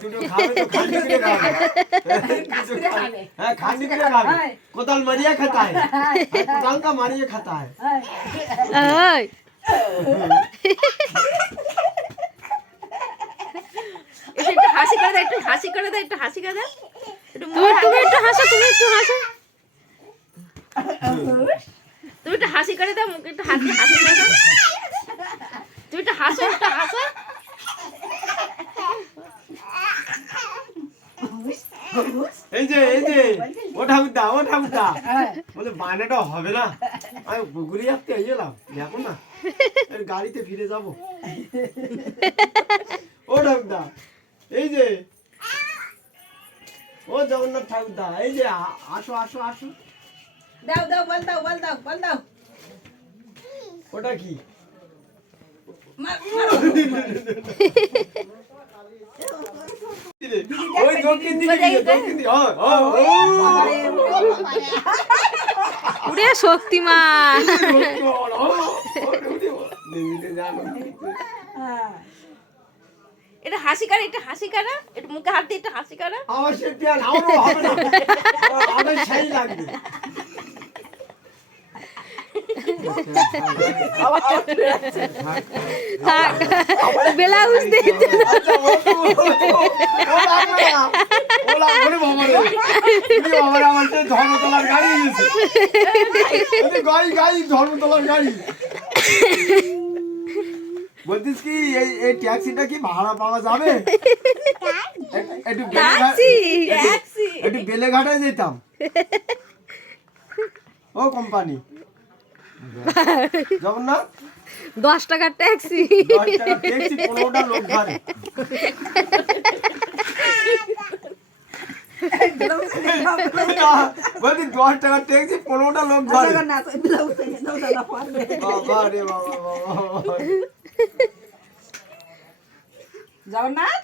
দুটো খাবে তো খান্ডি করে খাবে। হ্যাঁ खांडी করে খাবে। কোদাল মারিয়ে खाता है। কোদাল का मारिए खाता है। ওই একটু হাসি করে দাও, একটু হাসি করে দাও, একটু হাসি করে দাও। তুমি একটু হাসো, তুমি একটু হাসো। তুমি একটু হাসি করে দাও, মুখে একটু হাসি হাসি করে দাও। তুমি একটু হাসো, একটু হাসো। এই যে ওটা উঠা বলে বায়নাটা হবে না, আমি ঘুরে আসতে এলাম দেখো না এই গাড়িতে ফিরে যাব। ও ঠাকুরদা এই যে, ও জগন্নাথ ঠাকুরদা এই যে আসো আসো আসো। দাও দাও বল দাও বল দাও বল দাও। ওটা কি? ওই দক্ষিণ দিকে দক্ষিণ দিকে। ওরে শক্তিমান। এটা হাসি করে, এটা হাসি করে, একটু মুখে হাত দিয়ে একটু হাসি করে। আমার সে প্যান আমারও হবে না, আমার সেই লাগবে। ব্লাউজ দিতে আচ্ছা ওলা ওরে বাবা রে, ওরে আমার সেই ধর্মতলার গাড়ি গেছে, গাড়ি ধর্মতলার গাড়ি। বলতিস কি এই ট্যাক্সিটা কি ভাড়া পাওয়া যাবে? একটু বেলেঘাটায় যেতাম। ও কোম্পানি জগন্নাথ 10 টাকার ট্যাক্সি। 10 টাকা ট্যাক্সি 15টা লোক ধরে। বলছি 10 টাকা ট্যাক্সি 15টা লোক ধরে। বাবা রে বাবা বাবা। জগন্নাথ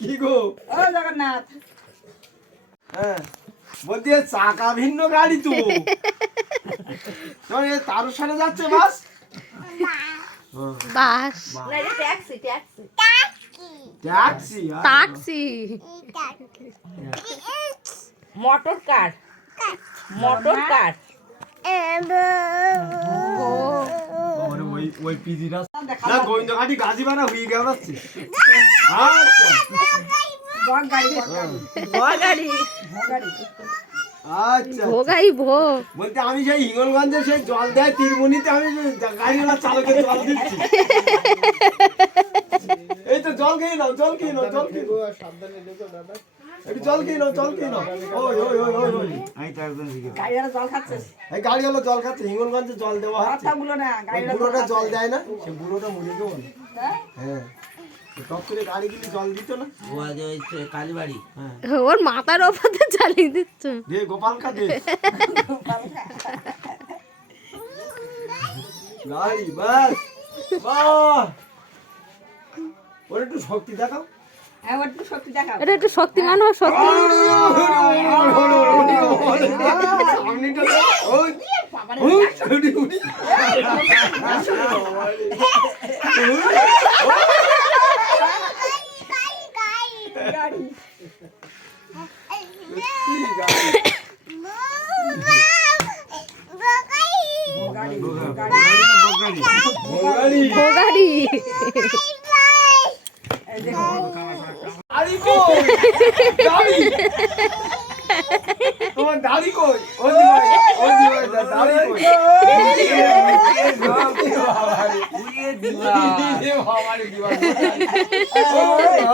কি গো? ও জগন্নাথ, হ্যাঁ বলছি চাকা ভিন্ন গাড়ি তো, তোর তারও সাথে যাচ্ছে বাস? বাস না এটা taxi, taxi. Taxi taxi motor car, motor car. ওই পিজিরা না গোবিন্দ ঘাটি গাজীপাড়া হয়ে গেছে। আচ্ছা বক গাড়ি বড় গাড়ি। আচ্ছা ভোগাই ভোগ। বলতে আমি সেই হিঙ্গলগঞ্জে সেই জল দেয় তীরমণিতে আমি গাড়িওয়ালা চালকের জল দিচ্ছি। এই তো জল খেয়ে নাও, জল খেয়ে নাও, জল খেয়ে নাও, সাবধানে দেখো দাদা, একটু জল খেয়ে নাও, জল খেয়ে নাও। ওই ওই ওই ওই ওই আমি তো একদম ঠিক আছে। গাড়িওয়ালা জল খাচ্ছে, এই গাড়িওয়ালা জল খাচ্ছে, হিঙ্গলগঞ্জে জল দেওয়া হচ্ছে। কথাগুলো না গাড়িওয়ালা বুড়োটা জল দেয় না, সে বুড়োটা মরে গেল। হ্যাঁ টপ করে গাড়িগুলি জল দিত না, ও আজ ওই কালীবাড়ি। হ্যাঁ ওর মাথার ওপরে চালিয়ে দিচ্ছ। দে গোপাল কা দে গাড়ি বাস বাহ। ওর একটু শক্তি দেখাও। হ্যাঁ ওর একটু শক্তি দেখাও। এটা একটু শক্তিমান হোক, শক্তি। সামনেটা ওই উড়ি উড়ি গাড়ি গাড়ি ভোগাড়ি। দাড়ি কই? দাড়ি তোমার দাড়ি কই? ওই দি ভাই, ওই দি ভাই, দাড়ি কই? উড়িয়ে দিলা। এ বাবা রে দিবা।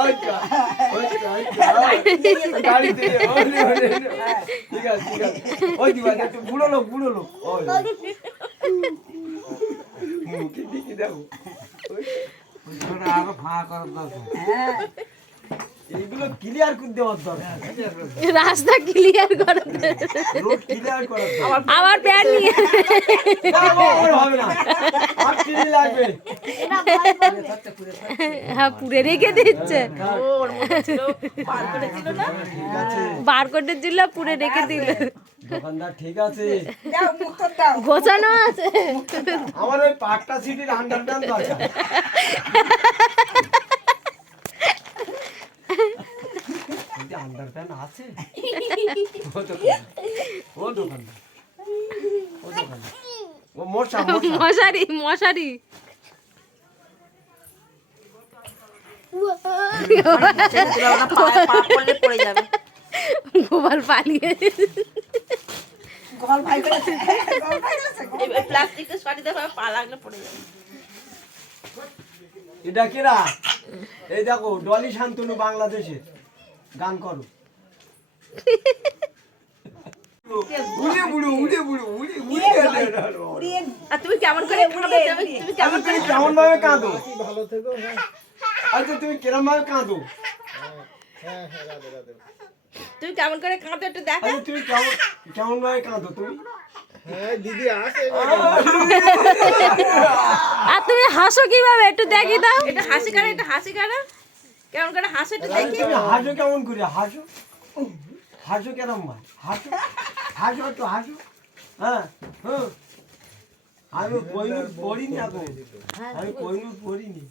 আচ্ছা আচ্ছা গাড়ি দে, ওরে ওরে। ঠিক আছে ঠিক আছে। ওই দি ভাই একটু বুড়ো লোক ওই মুখে দিকে দাও। ওটা আরো ফাঁকা করার দরকার। হ্যাঁ এইগুলো ক্লিয়ার করে দেওয়ার দরকার, রাস্তা ক্লিয়ার করে। রোড ক্লিয়ার করার দরকার। আবার প্যান নিয়ে হবে না, আর চিনি লাগবে। হ্যাঁ পুরে রেখে দিচ্ছে। ওর মধ্যে ছিল, বার করে দিল না। ঠিক আছে বার করে দিল, পুরে রেখে দিল। দোকানদার ঠিক আছে, দাও মুখ দাও। গোছানো আছে। আমার ওই পাটটা সিটির আন্ডারপ্যান্ট দরকার। দিদি আন্ডার প্যান্ট আছে ও দোকানদার ও মশা মশারি মশারি পা পড়লে পড়ে যাবে। গোপাল পালিয়ে গল ভাই করেছে গল ভাই করেছে এই প্লাস্টিকের সরি দেখো পা লাগলে পড়ে যাবে। এটা কেরা এই দেখো ডলি শান্তনু বাংলাদেশের গান করো উড়ে বুড়ো উড়ে বুড়ো উড়ে উড়ে উড়িয়ে আর তুমি কেমন করে খাবে? তুমি কেমন করে কেমন ভাবে কাঁদো আচ্ছা তুমি কিরম ভাবে কাঁদো তুমি কেমন করে কাঁদো একটু দেখো। আচ্ছা তুমি কেমন ভাবে কাঁদো তুমি আর তুমি হাসো কিভাবে একটু দেখি দাও এটা হাসি কাটা, এটা হাসি কাটা, কেমন করে হাসো একটু দেখি। তুমি হাসো কেমন করে হাসো হাসো কেরম ভাই হাসো হাসো একটু হাসো হ্যাঁ হ্যাঁ আমি কইনুর পড়িনি এখন আমি কইনুর পড়িনি